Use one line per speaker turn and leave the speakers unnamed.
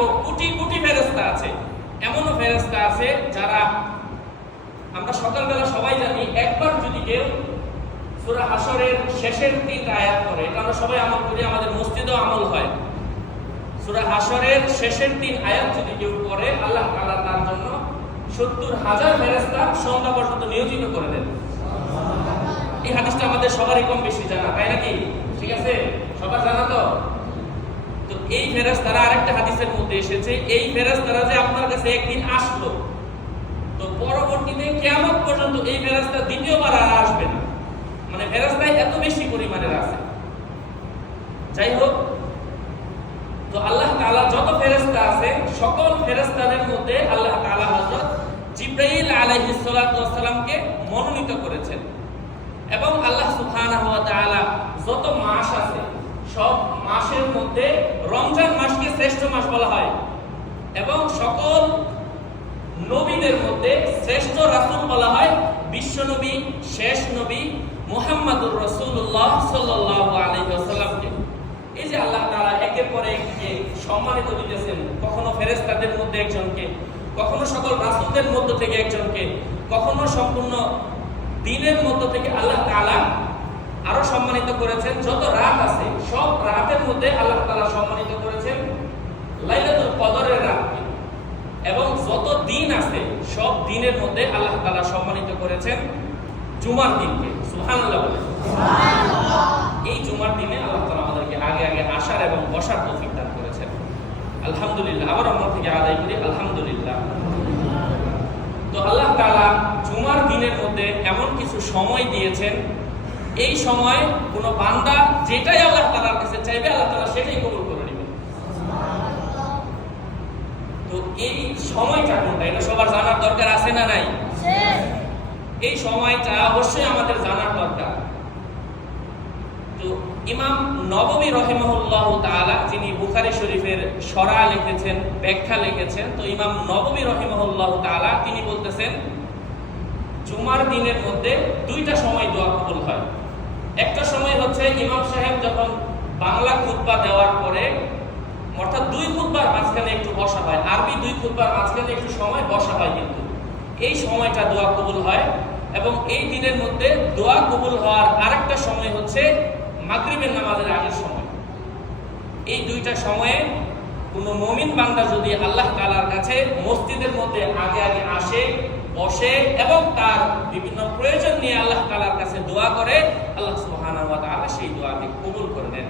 লাখো কোটি কোটি ফেরেস্তা আছে। এমনও ফেরেস্তা আছে যারা আমরা সকালবেলা সবাই জানি, একবার যদি কেউ সূরা হাসরের শেষের তিনটা আয়াত করে এটা আমরা সবাই আমল করি, আমাদের মসজিদেও আমল হয়। সূরা হাসরের শেষের তিন আয়াত যদি কেউ করে আল্লাহ তাআলা তার জন্য সত্তর হাজার ফেরেস্তা সন্ধ্যা পর্যন্ত নিয়োজিত করে দেন। এই হাদিসটা আমাদের সবারই কম বেশি জানা, তাই নাকি? ঠিক আছে? সবার জানা তো? এই ফেরেস্তারা আরেকটা হাদিসের মধ্যে এসেছে, এই ফেরেস্তারা যে আপনার কাছে একদিন আসলো, তো পরবর্তীতে কেয়ামত পর্যন্ত এই ফেরেস্তা দ্বিতীয়বার আর আসবে না। মানে ফেরেস্তায় এত বেশি পরিমাণের আছে। যাই হোক তো আল্লাহ তাআলা যত ফেরেশতা আছে, সকল ফেরেশতাদের মধ্যে আল্লাহ তালা হযরত জিবরাইল সালাতু মনোনীত করেছেন। এবং আল্লাহ তাআলা যত মাস আছে সব মাসের মধ্যে রমজান মাসকে শ্রেষ্ঠ মাস বলা হয়। এবং সকল নবীদের মধ্যে শ্রেষ্ঠ রাসুল বলা হয় বিশ্বনবী, শেষ নবী মুহাম্মাদুর রসুল্লাহ আলাইহি এই যে আল্লাহ তাআলা একের পরে এককে সম্মানিত দিতেছেন, কখনো ফেরেশতাদের মধ্যে একজনকে, কখনো সকল রাসূলদের মধ্য থেকে একজনকে, কখনো সম্পূর্ণ দিনের মধ্য থেকে আল্লাহ তাআলা আরও সম্মানিত করেছেন, যত রাত আছে সব রাতের মধ্যে আল্লাহ তাআলা সম্মানিত করেছেন লাইলাতুল কদরের রাতকে এবং যত দিন আছে সব দিনের মধ্যে আল্লাহ তাআলা সম্মানিত করেছেন জুমার দিনকে। বলে। এই জুমার দিনে আল্লাহ তাআলা আমাদেরকে আগে আগে আসার এবং বসার তৌফিক দান করেছেন। আলহামদুলিল্লাহ আবার আমরা থেকে আদায় করি আলহামদুলিল্লাহ। তো আল্লাহ তালা জুমার দিনের মধ্যে এমন কিছু সময় দিয়েছেন। এই সময় কোনো বান্দা যেটাই আল্লাহ তাআলার কাছে চাইবে আল্লাহ তাআলা সেটাই কবুল করে নেবেন তো এই সময়টা কোনটা এটা সবার জানার দরকার আছে না নাই? এই সময়টা অবশ্যই আমাদের জানার দরকার। তো ইমাম নববী রহিমহুল্লাহ তাআলা যিনি বুখারী শরীফের সরা লিখেছেন ব্যাখ্যা লিখেছেন তো ইমাম নববী রহিমহুল্লাহ তাআলা তিনি বলতেছেন জুমার দিনের মধ্যে দুইটা সময় দোয়া কবুল হয়। একটা সময় হচ্ছে ইমাম সাহেব যখন বাংলা খুতবা দেওয়ার পরে অর্থাৎ দুই খুতবার মাঝখানে একটু বসা হয়। আরবি দুই খুতবার মাঝখানে একটু সময় বসা হয় কিন্তু। এই সময়টা দোয়া কবুল হয় এবং এই দিনের মধ্যে দোয়া কবুল হওয়ার আরেকটা সময় হচ্ছে মাগরিবের নামাজের আগের সময়। এই দুইটা সময়ে কোনো মমিন বান্দা যদি আল্লাহ তাআলার কাছে মসজিদের মধ্যে আগে আগে আসে, বসে এবং তার বিভিন্ন প্রয়োজন নিয়ে আল্লাহ তাআলার কাছে দোয়া করে, আল্লাহ তাআলা সেই দোয়াকে কবুল করে নেন।